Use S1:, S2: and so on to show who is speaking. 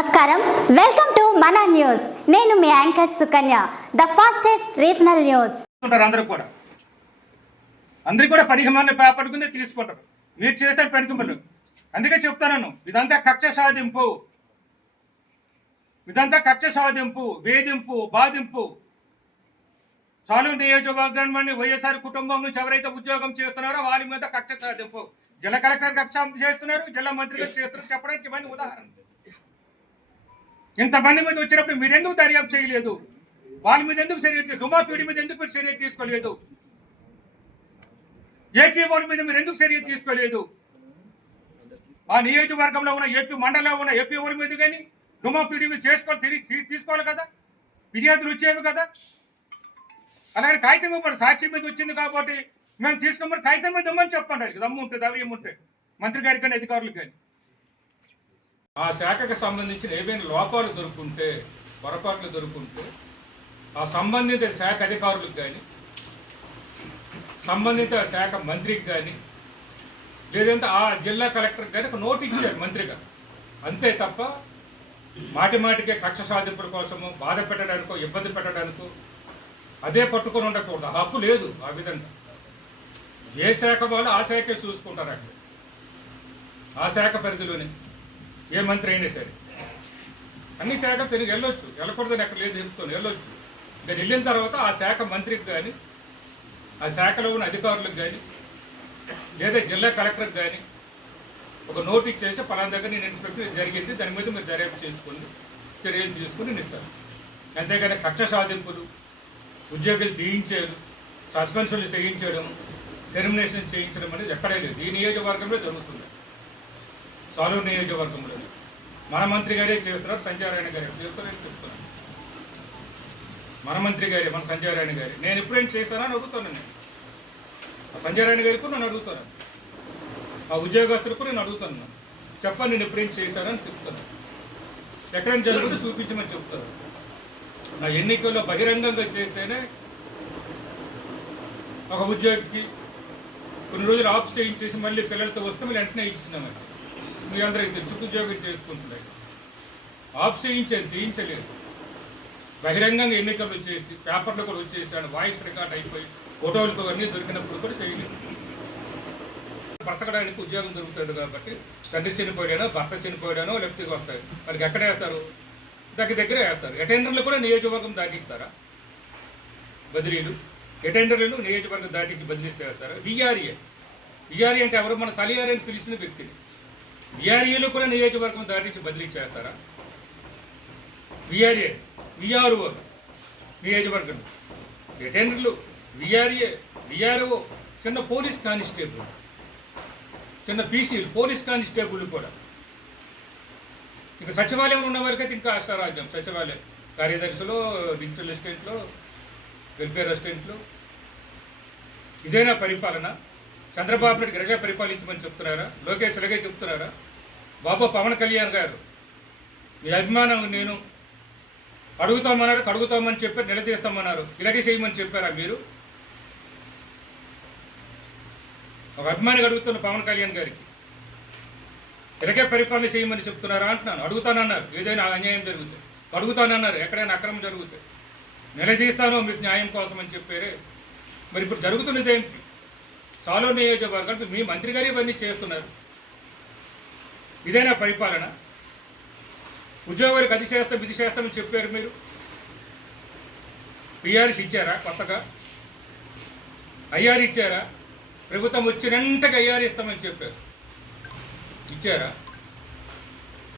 S1: నమస్కారం. Welcome to మన news నేను మీ anchor Sukanya the fastest regional news
S2: అందరూ కూడా. అందరూ కూడా పరిహమాన్ని పేపర్కుంది తీసుకుంటారు మీరు చేస్తే పనికిమలు అందుకే చెప్తాను ఇదంతా కక్ష సాధింపు ఇదంతా కక్ష సాధింపు వేధింపు బాధింపు చాలు నియోజకవర్గాన్ని వైఎస్ఆర్ కుటుంబం నుంచి ఎవరైతే ఉద్యోగం చేస్తున్నారో వాళ్ళ మీద కక్ష సాధింపు జిల్లా కలెక్టర్ కక్ష చేస్తున్నారు జిల్లా మంత్రిగా చేస్తున్నారు చెప్పడానికి ఇవన్నీ ఉదాహరణ ఇంతమంది మీద వచ్చినప్పుడు మీరు ఎందుకు దర్యాప్తు చేయలేదు? వాళ్ళ మీద ఎందుకు చర్య తీ- మీద ఎందుకు మీరు చర్య తీసుకోలేదు? ఏపీ వాళ్ళ మీద మీరు ఎందుకు చర్య తీసుకోలేదు? ఆ నియోజకవర్గంలో ఉన్న ఏపీ మండలంలో ఉన్న ఏపీ వాళ్ళ మీద కానీ రుమాపీడి మీద చేసుకోవాలి తిరిగి తీసుకోవాలి కదా? ఫిర్యాదులు వచ్చేవి కదా? అలాగే కాగితం ఇవ్వండి. సాక్షి మీద వచ్చింది కాబట్టి మేము తీసుకోమని కాగితం మీద ఇవ్వమని చెప్పండి. దమ్ము ఉంటుంది అవి ఏముంటాయి మంత్రి గారికి కానీ అధికారులకు కానీ. ఆ శాఖకు సంబంధించిన ఏవైనా లోపాలు దొరుకుంటే పొరపాట్లు దొరుకుంటే ఆ సంబంధిత శాఖ అధికారులకు కానీ సంబంధిత శాఖ మంత్రికి కానీ లేదంటే ఆ జిల్లా కలెక్టర్కి కానీ ఒక నోట్ ఇచ్చారు మంత్రిగా. అంతే తప్ప మాటి మాటికే కక్ష సాధింపుల కోసము బాధ పెట్టడానికో ఇబ్బంది పెట్టడానికో అదే పట్టుకొని ఉండకూడదు. ఆ హక్కు లేదు ఆ విధంగా. ఏ శాఖ వాళ్ళు ఆ శాఖే చూసుకుంటారు అక్కడ. ఆ శాఖ పరిధిలోనే. ఏ మంత్రి అయినా సరే. అన్ని శాఖలు తిరిగి వెళ్ళొచ్చు. వెళ్ళకూడదని ఎక్కడ లేదు చెప్తాను వెళ్ళొచ్చు. ఇంకా వెళ్ళిన తర్వాత ఆ శాఖ మంత్రికి కానీ ఆ శాఖలో ఉన్న అధికారులకు కానీ లేదా జిల్లా కలెక్టర్కి కానీ ఒక నోట్ ఇచ్చేసి పలానా దగ్గర నేను ఇన్స్పెక్షన్ జరిగింది దాని మీద మీరు దర్యాప్తు చేసుకోండి చర్యలు తీసుకుని నేను ఇస్తాను అంతేగాని కక్ష సాధింపులు ఉద్యోగులు తీయించేయడం సస్పెన్షన్లు చేయించడం టెర్మినేషన్ చేయించడం అనేది ఎక్కడే లేదు. ఈ నియోజకవర్గంలో జరుగుతుంది. సాలూరు నియోజకవర్గంలో మన మంత్రి గారే చేస్తున్నారు సంజయ్ గారే. గారు చెప్తారని చెప్తున్నాను మన మంత్రి గారే మన సంజయ్ గారి. నేను ఎప్పుడైనా చేశానని అడుగుతాను నేను. ఆ గారికి కూడా నన్ను అడుగుతాను. ఆ ఉద్యోగస్తులకు నేను అడుగుతాను. చెప్పండి నేను ఎప్పుడేం చేశానని చెప్తాను. ఎక్కడైనా జరుగుతుందో చూపించమని చెప్తాను. నా ఎన్నికల్లో బహిరంగంగా చేస్తేనే ఒక ఉద్యోగికి కొన్ని రోజులు ఆఫ్ చేయించేసి మళ్ళీ పిల్లలతో వస్తే మళ్ళీ వెంటనే ఇచ్చినామండి మీ అందరికీ తెలుసు ఉద్యోగం చేసుకుంటున్నాయి. ఆఫ్ చేయించేది తీయించలేదు. బహిరంగంగా ఎన్నికలు వచ్చేసి పేపర్లు కూడా వచ్చేసాడు వాయిస్ రికార్డ్ అయిపోయి ఫోటోలతో అన్నీ దొరికినప్పుడు కూడా చేయలేదు. బ్రతకడానికి ఉద్యోగం దొరుకుతుంది కాబట్టి తండ్రి చనిపోయాడో భర్త చనిపోయాడనో లేకపోతే వస్తాయి వాళ్ళకి ఎక్కడ వేస్తారు? దగ్గర దగ్గర వేస్తారు. అటెండర్లు కూడా నియోజకవర్గం దాటిస్తారా? బదిలీలు. అటెండర్లను నియోజకవర్గం దాటించి బదిలీస్తే వేస్తారా విఆర్ఏ విఆర్ఏ అంటే ఎవరు? మన తలియారని అని పిలిచిన వ్యక్తిని. విఆర్ఏలు కూడా నియోజకవర్గం దాటించి బదిలీ చేస్తారా? విఆర్ఏ విఆర్ఓ నియోజకవర్గం. అటెండర్లు విఆర్ఏ విఆర్ఓ చిన్న పోలీస్ కానిస్టేబుల్ చిన్న పీసీలు పోలీస్ కానిస్టేబుల్ కూడా. ఇక సచివాలయం ఉన్న వారికైతే ఇంకా అష్టారాజ్యం సచివాలయం కార్యదర్శిలో డిజిటల్ అసిస్టెంట్లో వెల్ఫేర్ అసిస్టెంట్లు. ఇదేనా పరిపాలన? చంద్రబాబు నాయుడు గరగా పరిపాలించమని చెప్తున్నారా? లోకేష్ ఇలాగే చెప్తున్నారా? బాబు పవన్ కళ్యాణ్ గారు మీ అభిమానం నేను అడుగుతామన్నారు కడుగుతామని చెప్పారు నిలదీస్తామన్నారు. ఇలాగే చేయమని చెప్పారా మీరు? ఒక అభిమాని అడుగుతున్న పవన్ కళ్యాణ్ గారికి ఇలాగే పరిపాలన చేయమని చెప్తున్నారా అంటున్నాను. అడుగుతానన్నారు. ఏదైనా అన్యాయం జరుగుతుంది అడుగుతానన్నారు. ఎక్కడైనా అక్రమం జరుగుతుంది నిలదీస్తాను మీకు న్యాయం కోసం అని చెప్పారే. మరి ఇప్పుడు జరుగుతున్నది ఏంటి సాలో మీ మంత్రి గారు ఇవన్నీ చేస్తున్నారు. ఇదేనా పరిపాలన? ఉద్యోగులకు అది చేస్తాం ఇది చేస్తామని చెప్పారు మీరు? పిఆర్ఎస్ ఇచ్చారా కొత్తగా? ఐఆర్ ఇచ్చారా? ప్రభుత్వం వచ్చినంతగా ఐఆర్ ఇస్తామని చెప్పారు. ఇచ్చారా?